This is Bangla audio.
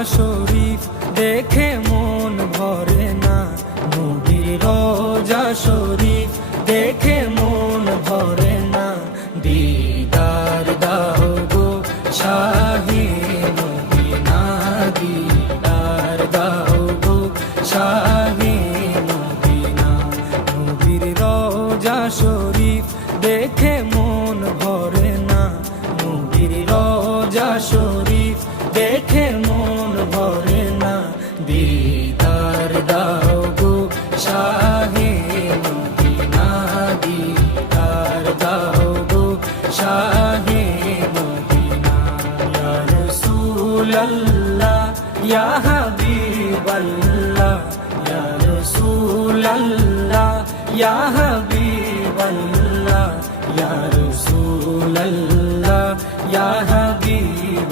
শরীফ দেখে মন ভরে না, নবীর রোজা শরীফ দেখে মন ভরে না। দিদার দাও গো শাহে মদিনা, দিদার দাও গো শাহে মদিনা। নবীর রোজা শরীফ দেখে মন ভরে না, নবীর রোজা শরীফ দেখে মন ভরে না। দিদার দাও গো শাহে মদিনা, দিদার দাও গো শাহে মদিনা। ইয়া রাসূলাল্লাহ ইয়া হাবিবাল্লাহ, ইয়া রাসূলাল্লাহ ইয়া হাবিবাল্লাহ, ইয়া রাসূলাল্লাহ ইয়া